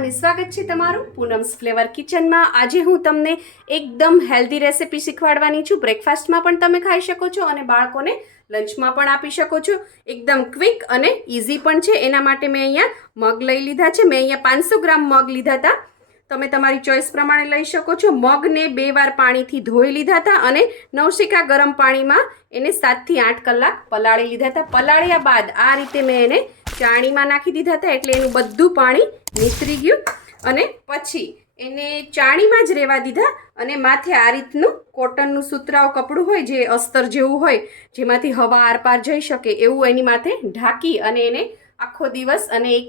અને સ્વાગત છે તમારું પૂનમ્સ ફ્લેવર કિચનમાં. આજે હું તમને એકદમ હેલ્ધી રેસિપી શીખવાડવાની છું. બ્રેકફાસ્ટમાં પણ તમે ખાઈ શકો છો અને બાળકોને લંચમાં પણ આપી શકો છો. એકદમ ક્વિક અને ઇઝી પણ છે. એના માટે મેં અહીંયા મગ લઈ લીધા છે. મેં અહીંયા પાંચસો ગ્રામ મગ લીધા હતા. તમે તમારી ચોઈસ પ્રમાણે લઈ શકો છો. મગને બે વાર પાણીથી ધોઈ લીધા હતા અને નવશિકા ગરમ પાણીમાં એને સાતથી આઠ કલાક પલાળી લીધા હતા. પલાળ્યા બાદ આ રીતે મેં એને ચાણીમાં નાખી દીધા હતા એટલે એનું બધું પાણી નીતરી ગયું અને પછી એને ચાણીમાં જ રહેવા દીધા અને માથે આ રીતનું કોટનનું સુતરાવ કપડું હોય જે અસ્તર જેવું હોય, જેમાંથી હવા આરપાર જઈ શકે એવું એની માથે ઢાંકી અને એને આખો દિવસ અને એક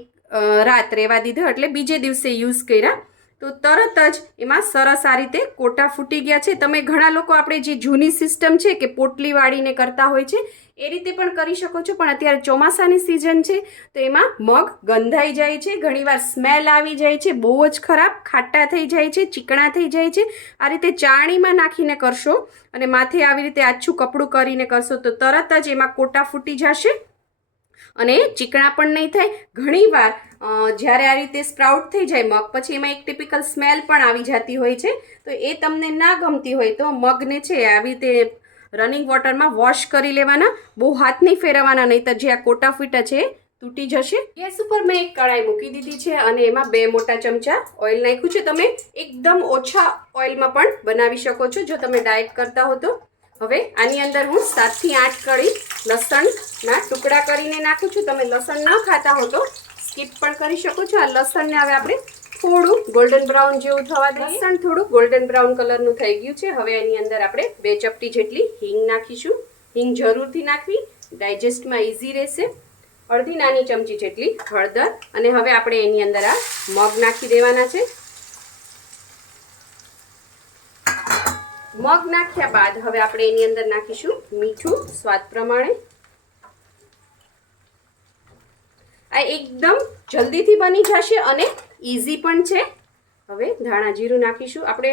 રાત રહેવા દીધો. એટલે બીજે દિવસે યુઝ કર્યા તો તરત જ એમાં સરસ આ રીતે કોટા ફૂટી ગયા છે. તમે ઘણા લોકો આપણે જે જૂની સિસ્ટમ છે કે પોટલી વાળીને કરતા હોય છે, એ રીતે પણ કરી શકો છો. પણ અત્યારે ચોમાસાની સિઝન છે, તો એમાં મગ ગંધાઈ જાય છે, ઘણીવાર સ્મેલ આવી જાય છે, બહુ જ ખરાબ, ખાટા થઈ જાય છે, ચીકણા થઈ જાય છે. આ રીતે ચાણીમાં નાખીને કરશો અને માથે આવી રીતે આછું કપડું કરીને કરશો, તો તરત જ એમાં કોટા ફૂટી જશે. અને ચીકણા પણ નહીં થાય. ઘણીવાર જ્યારે આ રીતે સ્પ્રાઉટ થઈ જાય, મગ પછી એમાં એક ટિપિકલ સ્મેલ પણ આવી જતી હોય છે. તો એ તમને ના ગમતી હોય તો મગને છે આવી રીતે રનિંગ વોટરમાં વોશ કરી લેવાના, બહુ હાથ નહીં ફેરવવાના નહીં તો જે આ કોટા ફીટા છે તૂટી જશે. ગેસ ઉપર મેં એક કડાઈ મૂકી દીધી છે અને એમાં બે મોટા ચમચા ઓઇલ નાખ્યું છે. તમે એકદમ ઓછા ઓઇલમાં પણ બનાવી શકો છો, જો તમે ડાયટ કરતા હો તો. હવે આની અંદર હું સાતથી આઠ કળી લસણના ટુકડા કરીને નાખું છું. તમે લસણ ન ખાતા હો તો સ્કીપ પણ કરી શકો છો. આ લસણને હવે આપણે થોડું ગોલ્ડન બ્રાઉન જેવું થવા દઈએ. લસણ થોડું ગોલ્ડન બ્રાઉન કલરનું થઈ ગયું છે. હવે એની અંદર આપણે બે ચપટી જેટલી હિંગ નાખીશું. હિંગ જરૂરથી નાખવી. ડાયજેસ્ટમાં ઇઝી રહેશે. અડધી નાની ચમચી જેટલી હળદર. અને હવે આપણે એની અંદર આ મગ નાખી દેવાના છે. મગ નાખ્યા બાદ હવે આપણે એની અંદર નાખીશું મીઠું સ્વાદ પ્રમાણે. આ એકદમ જલ્દીથી બની જશે અને ઇઝી પણ છે. હવે ધાણા જીરું નાખીશું. આપણે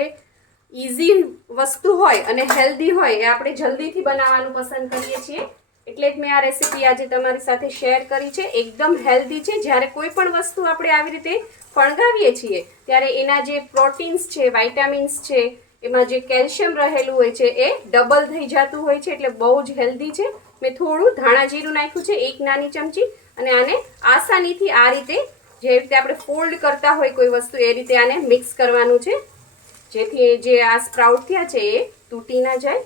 ઇઝી વસ્તુ હોય અને હેલ્ધી હોય એ આપણે જલ્દીથી બનાવવાનું પસંદ કરીએ છીએ. એટલે જ મેં આ રેસીપી આજે તમારી સાથે શેર કરી છે. એકદમ હેલ્ધી છે. જ્યારે કોઈ પણ વસ્તુ આપણે આવી રીતે ફણગાવીએ છીએ, ત્યારે એના જે પ્રોટીન્સ છે વાઇટામિન્સ છે એમાં જે કેલ્શિયમ રહેલું હોય છે એ ડબલ થઈ જતું હોય છે, એટલે બહુ જ હેલ્ધી છે. મેં થોડું ધાણા જીરું નાખ્યું છે, એક નાની ચમચી, અને આને આસાનીથી આ રીતે જે રીતે આપણે ફોલ્ડ કરતા હોય કોઈ વસ્તુ, એ રીતે આને મિક્સ કરવાનું છે. જેથી જે આ સ્પ્રાઉટ થયા છે, એ તૂટી ના જાય.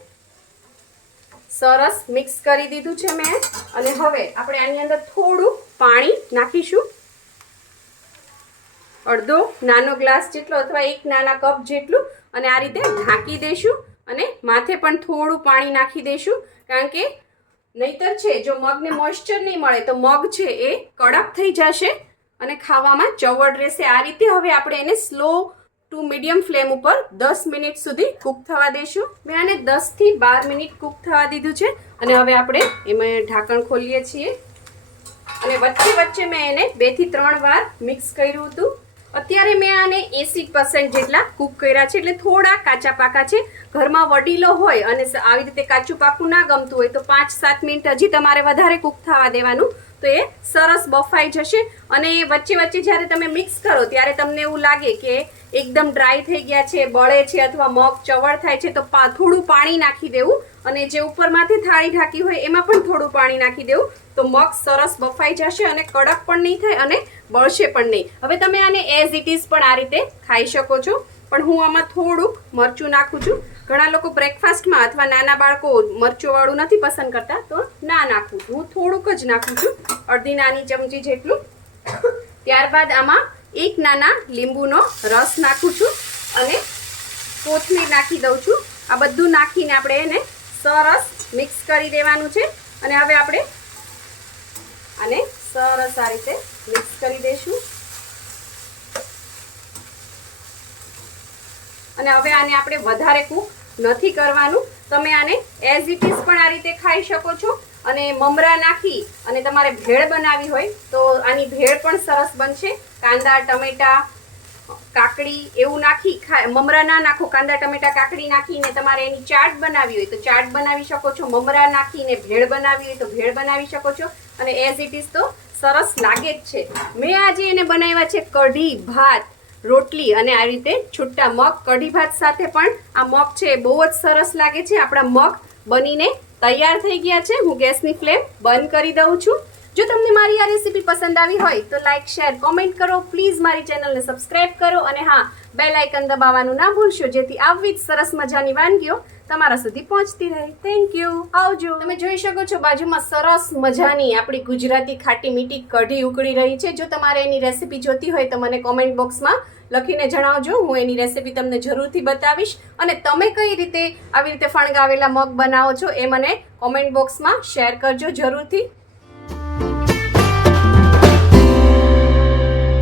સરસ મિક્સ કરી દીધું છે મેં. અને હવે આપણે આની અંદર થોડું પાણી નાખીશું. અડધો નાનો ગ્લાસ જેટલો અથવા એક નાના કપ જેટલું અને આ રીતે ઢાંકી દઈશું અને માથે પણ થોડું પાણી નાખી દઈશું કારણ કે નહીતર છે, જો મગને મોઇશ્ચર નહીં મળે, તો મગ છે એ કડક થઈ જશે અને ખાવામાં ચવડ રહેશે. આ રીતે હવે આપણે એને સ્લો ટુ મીડિયમ ફ્લેમ ઉપર દસ મિનિટ સુધી કૂક થવા દઈશું મેં આને દસથી બાર મિનિટ કૂક થવા દીધું છે અને હવે આપણે એમાં ઢાંકણ ખોલીએ છીએ. અને વચ્ચે વચ્ચે મેં એને બેથી ત્રણ વાર મિક્સ કર્યું હતું. અત્યારે મેં આને એસી પર્સન્ટ જેટલા કૂક કર્યા છે, એટલે થોડા કાચા પાકા છે. ઘરમાં વડીલો હોય અને આવી રીતે કાચું પાકું ના ગમતું હોય તો પાંચ સાત મિનિટ હજી તમારે વધારે કૂક થવા દેવાનું. તો એ સરસ બફાઈ જશે. અને વચ્ચે વચ્ચે જ્યારે તમે મિક્સ કરો, ત્યારે તમને એવું લાગે કે એકદમ ડ્રાય થઈ ગયા છે, બળે છે અથવા મગ ચવળ થાય છે, તો થોડું પાણી નાખી દેવું. અને જે ઉપરમાંથી થાળી ઢાંકી હોય, એમાં પણ થોડું પાણી નાખી દેવું. તો મગ સરસ બફાઈ જશે અને કડક પણ નહીં થાય અને બળશે પણ નહીં. હવે તમે આને એઝ ઇટ ઇઝ પણ આ રીતે ખાઈ શકો છો. પણ હું આમાં થોડુંક મરચું નાખું છું. ઘણા લોકો બ્રેકફાસ્ટમાં અથવા નાના બાળકો મરચુંવાળું નથી પસંદ કરતા, તો ના નાખું હું થોડુંક જ નાખું છું, અડધી નાની ચમચી જેટલું. ત્યારબાદ આમાં એક નાના લીંબુનો રસ નાખું છું અને કોથમીર નાખી દઉં છું. આ બધું નાખીને આપણે એને સરસ મિક્સ કરી દેવાનું છે. અને હવે આપણે આને સરસ આ રીતે કરી દઈશું. અને હવે આને આપણે વધારે કૂક નથી કરવાનું. તમે આને એઝ ઇટ ઇઝ પણ આ રીતે ખાઈ શકો છો. અને મમરા નાખી અને તમારે ભેળ બનાવી હોય તો આની ભેળ પણ સરસ બનશે. કાંદા, ટમેટા, કાકડી એવું નાખી મમરા ના નાખો, કાંદા, ટમેટા, કાકડી નાખીને તમારે એની ચાટ બનાવી હોય તો ચાટ બનાવી શકો છો. મમરા નાખીને ભેળ બનાવી હોય તો ભેળ બનાવી શકો છો. અને એઝ ઇટ ઇઝ તો સરસ લાગે જ છે. મેં આજે એને બનાવ્યા છે કઢી ભાત, રોટલી અને આ રીતે છૂટા મગ. કઢી ભાત સાથે પણ આ મગ છે એ બહુ જ સરસ લાગે છે. આપણા મગ બનીને તૈયાર થઈ ગયા છે. હું ગેસની ફ્લેમ બંધ કરી દઉં છું. જો તમને મારી આ રેસીપી પસંદ આવી હોય તો લાઈક, શેર, કોમેન્ટ કરો. પ્લીઝ મારી ચેનલને સબસ્ક્રાઇબ કરો અને હા, બેલ આઇકન દબાવવાનું ના ભૂલશો જેથી આવી જ સરસ મજાની વાનગીઓ તમારા સુધી પહોંચતી રહે. થેન્ક યુ આવજો. તમે જોઈ શકો છો, બાજુમાં સરસ મજાની આપણી ગુજરાતી ખાટી મીઠી કઢી ઉકળી રહી છે. જો તમારે એની રેસીપી જોતી હોય તો મને કોમેન્ટ બોક્સમાં લખીને જણાવજો. હું એની રેસીપી તમને જરૂરથી બતાવીશ. અને તમે કઈ રીતે આવી રીતે ફણગાવેલા મગ બનાવો છો એ મને કોમેન્ટ બોક્સમાં શેર કરજો જરૂરથી.